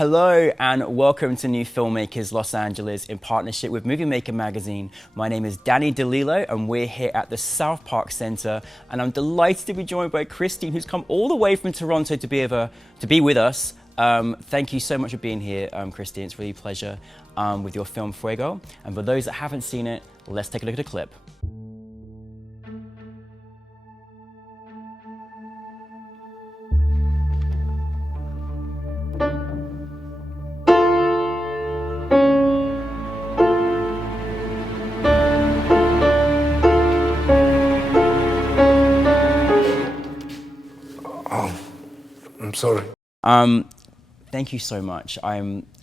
Hello and welcome to New Filmmakers Los Angeles in partnership with Movie Maker magazine. My name is Danny DeLillo and we're here at the South Park Center, and I'm delighted to be joined by Christine, who's come all the way from Toronto to be with us. Thank you so much for being here, Christine. It's really a pleasure with your film Fuego. And for those that haven't seen it, let's take a look at a clip. I'm sorry. Thank you so much.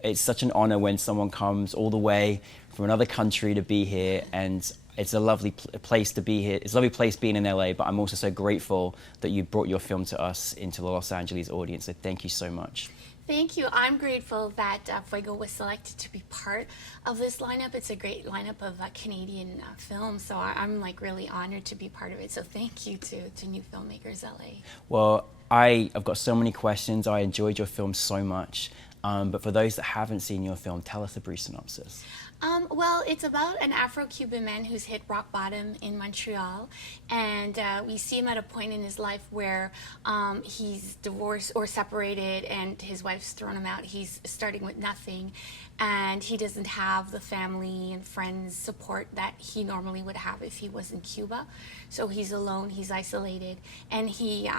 It's such an honor when someone comes all the way from another country to be here, and it's a lovely place to be here. It's a lovely place being in LA, but I'm also so grateful that you brought your film to us, into the Los Angeles audience, so thank you so much. Thank you. I'm grateful that Fuego was selected to be part of this lineup. It's a great lineup of Canadian films, so I'm like really honored to be part of it. So thank you to New Filmmakers LA. Well, I've got so many questions. I enjoyed your film so much, but for those that haven't seen your film, tell us a brief synopsis. Well, it's about an Afro-Cuban man who's hit rock bottom in Montreal, and we see him at a point in his life where he's divorced or separated and his wife's thrown him out. He's starting with nothing, and he doesn't have the family and friends support that he normally would have if he was in Cuba. So he's alone, he's isolated, and he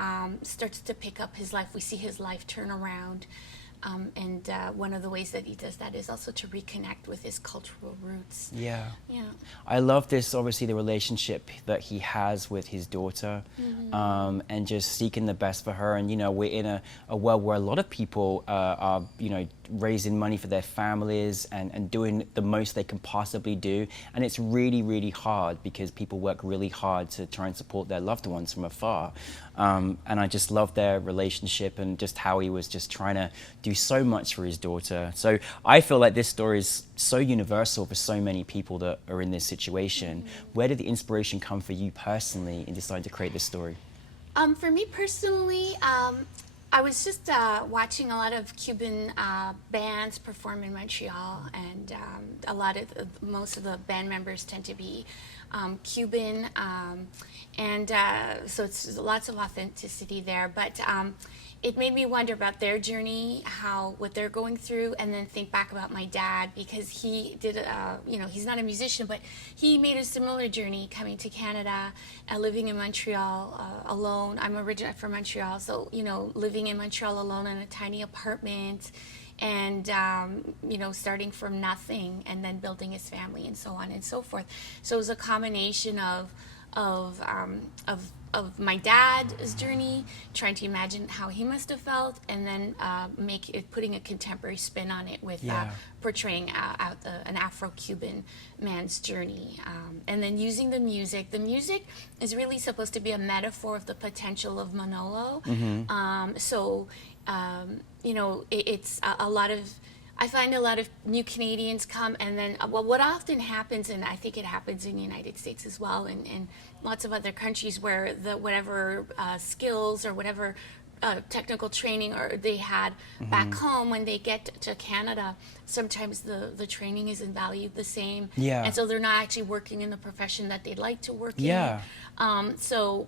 starts to pick up his life. We see his life turn around. And one of the ways that he does that is also to reconnect with his cultural roots. Yeah. Yeah. I love this, obviously, the relationship that he has with his daughter, and just seeking the best for her. And, you know, we're in a world where a lot of people are, you know, raising money for their families and doing the most they can possibly do. And it's really, really hard because people work really hard to try and support their loved ones from afar. And I just love their relationship and just how he was just trying to do so much for his daughter. So I feel like this story is so universal for so many people that are in this situation. Where did the inspiration come for you personally in deciding to create this story? For me personally, I was just watching a lot of Cuban bands perform in Montreal, and most of the band members tend to be Cuban, and so it's lots of authenticity there. But it made me wonder about their journey, what they're going through, and then think back about my dad, because he did, you know, he's not a musician, but he made a similar journey coming to Canada, living in Montreal alone. I'm originally from Montreal, so, you know, living in Montreal alone in a tiny apartment, and you know, starting from nothing and then building his family and so on and so forth. So it was a combination of my dad's journey, trying to imagine how he must have felt, and then putting a contemporary spin on it with portraying an Afro-Cuban man's journey, and then using the music. The music is really supposed to be a metaphor of the potential of Manolo. You know, it's a lot of. I find a lot of new Canadians come, and then, well, what often happens, and I think it happens in the United States as well, and lots of other countries, where whatever skills or whatever technical training they had back home, when they get to Canada, sometimes the training isn't valued the same, and so they're not actually working in the profession that they'd like to work in. So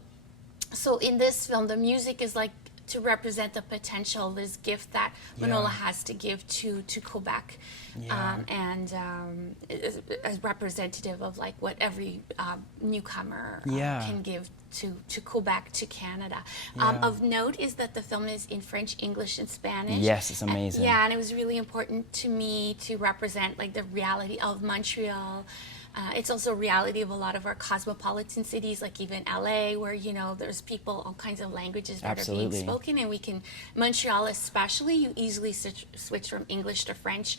in this film, the music is like to represent the potential, this gift that Manolo has to give to Quebec, and as representative of like what every newcomer can give to Quebec, to Canada. Of note is that the film is in French, English, and Spanish. Yes, it's amazing. And it was really important to me to represent like the reality of Montreal. It's also a reality of a lot of our cosmopolitan cities, like even LA, where, you know, there's people, all kinds of languages that are being spoken, and Montreal especially, you easily switch from English to French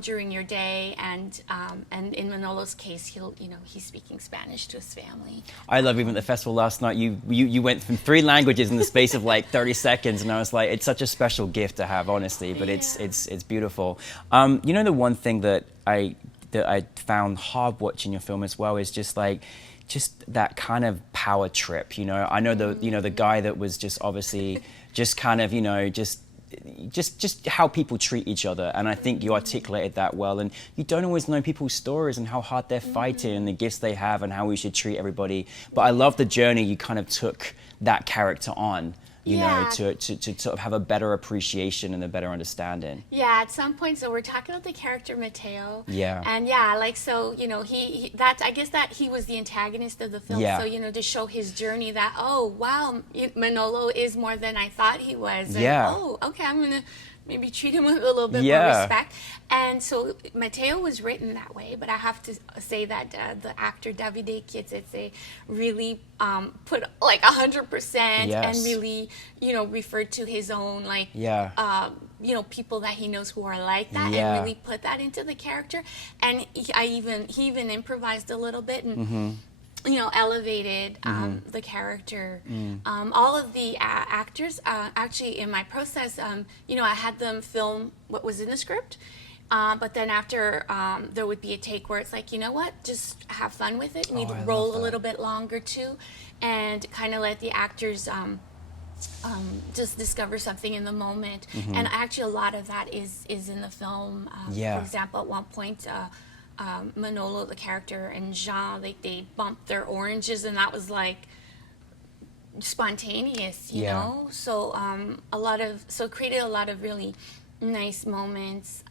during your day, and in Manolo's case, he's speaking Spanish to his family. I love, even at the festival last night, you went from 3 languages in the space of like 30 seconds, and I was like, it's such a special gift to have, honestly, but it's beautiful. You know, the one thing that I found hard watching your film as well is just that kind of power trip, you know. I know the guy that was just obviously just kind of, you know, just just how people treat each other. And I think you articulated that well. And you don't always know people's stories and how hard they're fighting and the gifts they have and how we should treat everybody. But I love the journey you kind of took that character on, you know, to sort of have a better appreciation and a better understanding. Yeah, at some point, so we're talking about the character Mateo. Yeah. And yeah, like, so, you know, I guess that he was the antagonist of the film. Yeah. So, you know, to show his journey that, oh, wow, Manolo is more than I thought he was. And, Yeah. oh, okay, I'm going to maybe treat him with a little bit more respect. And so Mateo was written that way, but I have to say that the actor Davide Chiezese really put like 100% and really, you know, referred to his own, like, you know, people that he knows who are like that and really put that into the character. And he even improvised a little bit and you know, elevated the character. All of the actors, actually in my process, you know, I had them film what was in the script, but then after there would be a take where it's like, you know what, just have fun with it. We'd roll a little bit longer too, and kind of let the actors just discover something in the moment. And actually a lot of that is in the film. For example, at one point, Manolo, the character, and Jean, they bumped their oranges, and that was like spontaneous, you know. So it created a lot of really nice moments.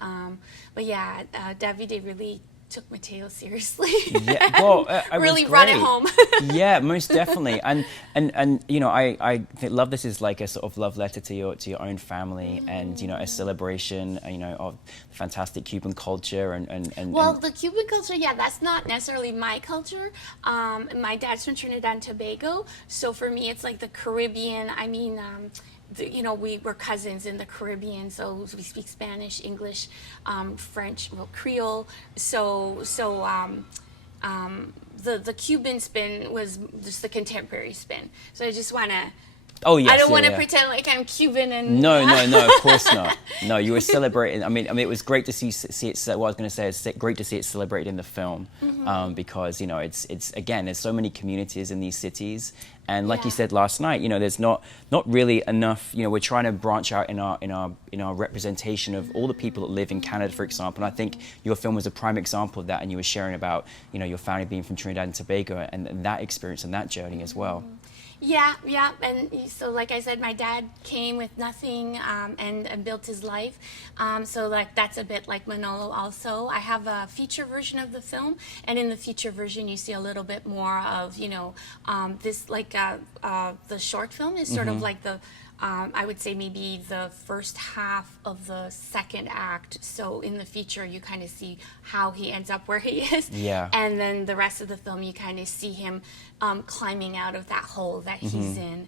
But yeah, Davide really took Mateo seriously. Yeah, well, really brought it home. Yeah, most definitely. And you know, I love this is like a sort of love letter to your own family, and you know, a celebration, you know, of fantastic Cuban culture and well, the Cuban culture, yeah, that's not necessarily my culture. My dad's from Trinidad and Tobago, so for me it's like the Caribbean. I mean, you know, we were cousins in the Caribbean, so we speak Spanish, English, French, well, Creole. So the Cuban spin was just the contemporary spin. So I just want to. Oh yes. I don't want to pretend like I'm Cuban and. No, of course not. No, you were celebrating. I mean, it was great to see it. What I was going to say is great to see it celebrated in the film, because you know it's again, there's so many communities in these cities, and like you said last night, you know, there's not really enough. You know, we're trying to branch out in our representation of all the people that live in Canada, for example. And I think your film was a prime example of that, and you were sharing about, you know, your family being from Trinidad and Tobago and that experience and that journey as well. Yeah, and so like I said, my dad came with nothing and built his life. So like that's a bit like Manolo also. I have a feature version of the film, and in the feature version you see a little bit more of, you know, this like the short film is sort of like the I would say maybe the first half of the second act. So in the feature, you kind of see how he ends up where he is. Yeah. And then the rest of the film, you kind of see him climbing out of that hole that he's in.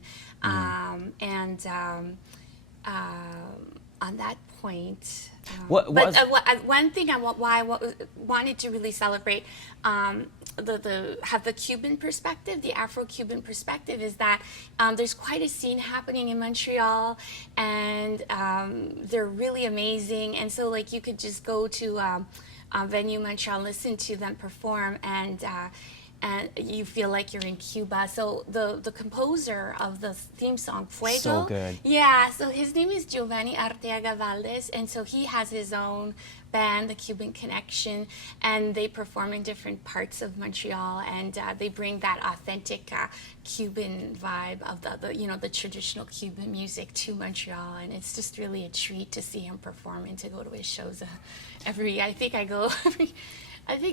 On that point, one thing why I wanted to really celebrate have the Cuban perspective, the Afro-Cuban perspective, is that there's quite a scene happening in Montreal, and they're really amazing. And so, like, you could just go to venue Montreal, listen to them perform, and you feel like you're in Cuba. So the composer of the theme song, Fuego. So good. Yeah, so his name is Giovanni Arteaga Valdez, and so he has his own band, the Cuban Connection, and they perform in different parts of Montreal, and they bring that authentic Cuban vibe of the traditional Cuban music to Montreal, and it's just really a treat to see him perform and to go to his shows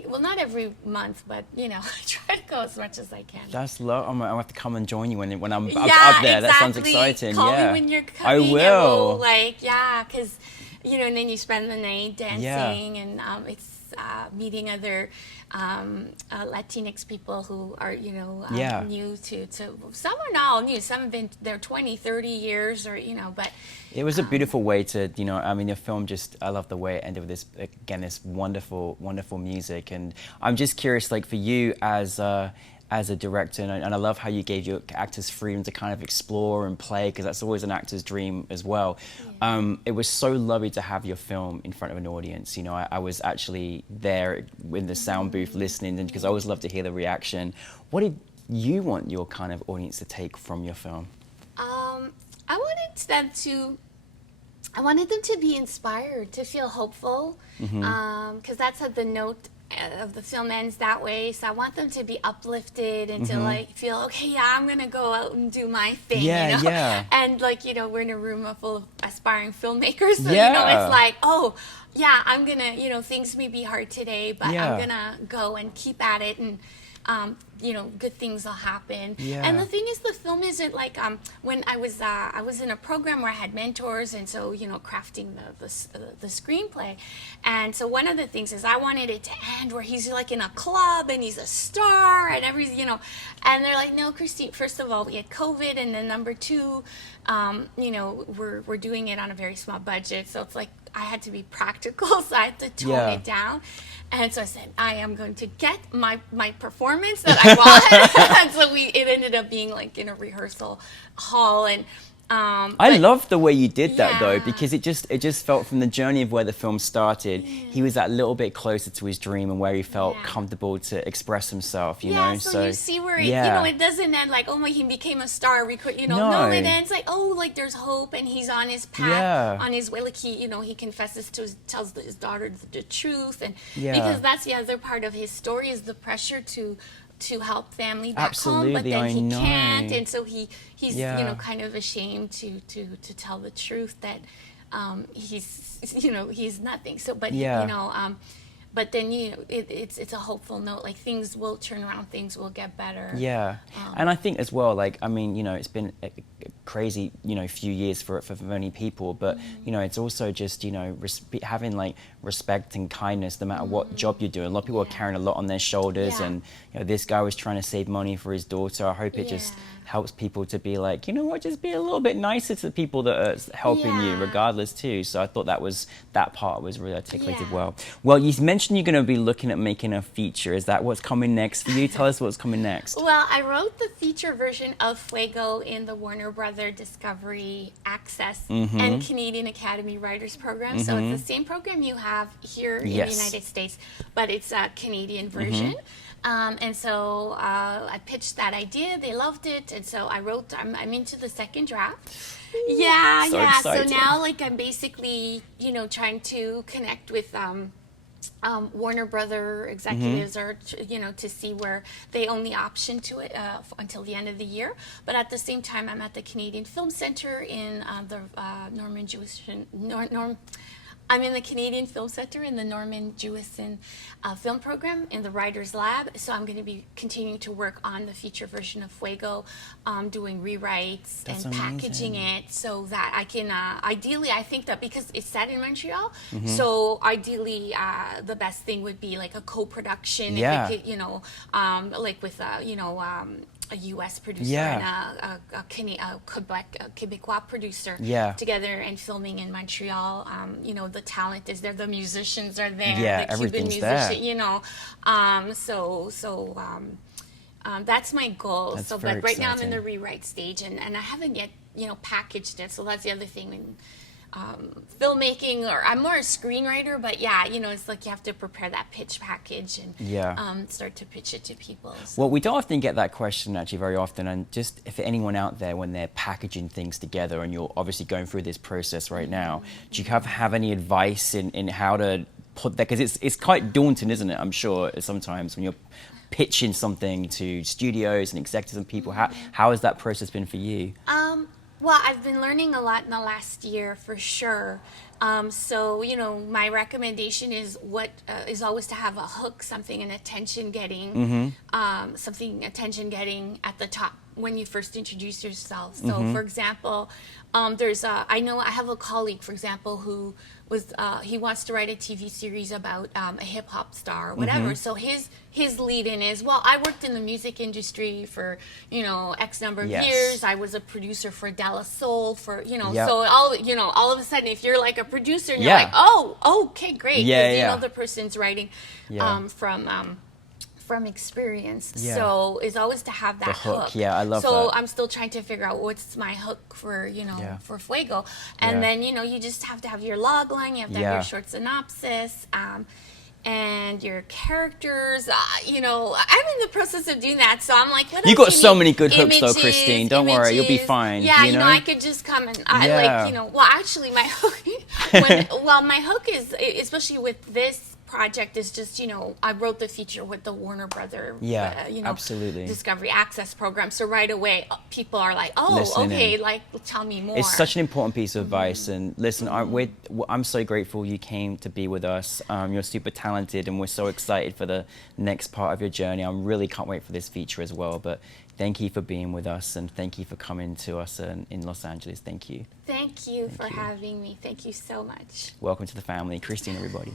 well, not every month, but, you know, I try to go as much as I can. That's I'm gonna have to come and join you when I'm up there. Exactly. That sounds exciting. Call me when you're coming. I will. Because, you know, and then you spend the night dancing, and it's meeting other Latinx people who are, you know, new to, some are not all new, some have been there 20, 30 years, or, you know, but. It was a beautiful way to, you know, I mean, the film I love the way it ended with this, again, this wonderful, wonderful music. And I'm just curious, like, for you as a director, and I love how you gave your actors freedom to kind of explore and play, because that's always an actor's dream as well. Yeah. It was so lovely to have your film in front of an audience. You know, I was actually there in the sound booth listening, because I always love to hear the reaction. What did you want your kind of audience to take from your film? I wanted them to I wanted them to be inspired, to feel hopeful, because that's how the note of the film ends that way. So I want them to be uplifted and to like feel, okay, yeah, I'm gonna go out and do my thing, Yeah, you know. yeah. And like, you know, we're in a room full of aspiring filmmakers, so Yeah. you know, it's like, oh, yeah, I'm gonna, you know, things may be hard today, but Yeah. I'm gonna go and keep at it, and you know, good things will happen. Yeah. And the thing is, the film isn't like when I was in a program where I had mentors, and so, you know, crafting the screenplay. And so one of the things is I wanted it to end where he's like in a club and he's a star and you know, and they're like, no, Christine, first of all, we had COVID, and then number two, you know, we're doing it on a very small budget, so it's like I had to be practical, so I had to tone it down. And so I said, I am going to get my performance that I want. And so it ended up being like in a rehearsal hall. And I love the way you did that though, Yeah. because it just felt from the journey of where the film started, he was that little bit closer to his dream and where he felt comfortable to express himself, you know. So you see where yeah. you know, it doesn't end like, oh my, he became a star. You know, no, it ends like, oh, like there's hope and he's on his path, on his way. Like you know, he confesses tells his daughter the truth, and because that's the other part of his story is the pressure to help family back home, but then he can't, and so he's you know, kind of ashamed to tell the truth that he's, you know, he's nothing. So but you know, but then, you know, it's a hopeful note, like things will turn around, things will get better. And I think as well, like, I mean, you know, it's been a crazy, you know, few years for many people, but you know, it's also just, you know, having like respect and kindness no matter what job you're doing. A lot of people are carrying a lot on their shoulders, and you know, this guy was trying to save money for his daughter. I hope it just helps people to be like, you know what, just be a little bit nicer to the people that are helping you regardless too. So I thought that part was really articulated well. Well, you mentioned you're going to be looking at making a feature. Is that what's coming next for you? Tell us what's coming next. Well, I wrote the feature version of Fuego in the Warner Brother Discovery Access and Canadian Academy Writers Program. So it's the same program you have here in the United States, but it's a Canadian version. And so I pitched that idea. They loved it, and so I wrote. I'm into the second draft. So exciting. So now, like, I'm basically, you know, trying to connect with Warner Brother executives, or you know, to see where they own the option to it until the end of the year. But at the same time, I'm at the Canadian Film Center in the I'm in the Canadian Film Center in the Norman Jewison Film Program in the Writers Lab. So I'm going to be continuing to work on the feature version of Fuego, doing rewrites and packaging it so that I can, ideally, I think that because it's set in Montreal, so ideally the best thing would be like a co-production, if it could, you know, like with, you know, a U.S. producer and a Quebecois producer together and filming in Montreal. You know, the talent is there, the musicians are there, the Cuban musician, you know. That's my goal. That's but right now I'm in the rewrite stage, and I haven't yet, you know, packaged it. So that's the other thing. And, filmmaking, or I'm more a screenwriter, but you know, it's like you have to prepare that pitch package and start to pitch it to people. So. Well, we don't often get that question actually very often, and just if anyone out there, when they're packaging things together, and you're obviously going through this process right now, do you have any advice in how to put that, because it's quite daunting, isn't it? I'm sure sometimes when you're pitching something to studios and executives and people, how has that process been for you? Well, I've been learning a lot in the last year, for sure. So, you know, my recommendation is is always to have a hook, something attention getting at the top when you first introduce yourself. So, for example, I know I have a colleague, for example, who he wants to write a TV series about a hip hop star or whatever. So his lead in is, well, I worked in the music industry for, you know, X number of years. I was a producer for De La Soul for, you know, so all of a sudden, if you're like a producer and you're like, oh, okay, great. You know, the person's writing from experience. So it's always to have that hook. I love that. So I'm still trying to figure out what's my hook for, you know, for Fuego. And then, you know, you just have to have your log line, you have to have your short synopsis. and your characters. You know, I'm in the process of doing that, so I'm like, what You else got do you so need? many good hooks, though, Images, Christine. Don't worry, you'll be images. fine. Yeah, you know, I could just come and I Yeah. like, you know. Well, actually, my hook. My hook is, especially with this project, is just, you know, I wrote the feature with the Warner Brother, Yeah, you know, absolutely. Discovery Access program. So right away, people are like, oh, Listening okay, in. like tell me more. It's such an important piece of advice. And listen, I'm so grateful you came to be with us. You're super talented, and we're so excited for the next part of your journey. I really can't wait for this feature as well. But thank you for being with us, and thank you for coming to us in Los Angeles. Thank you. Thank you for you. having me. Thank you so much. Welcome to the family. Christine, everybody.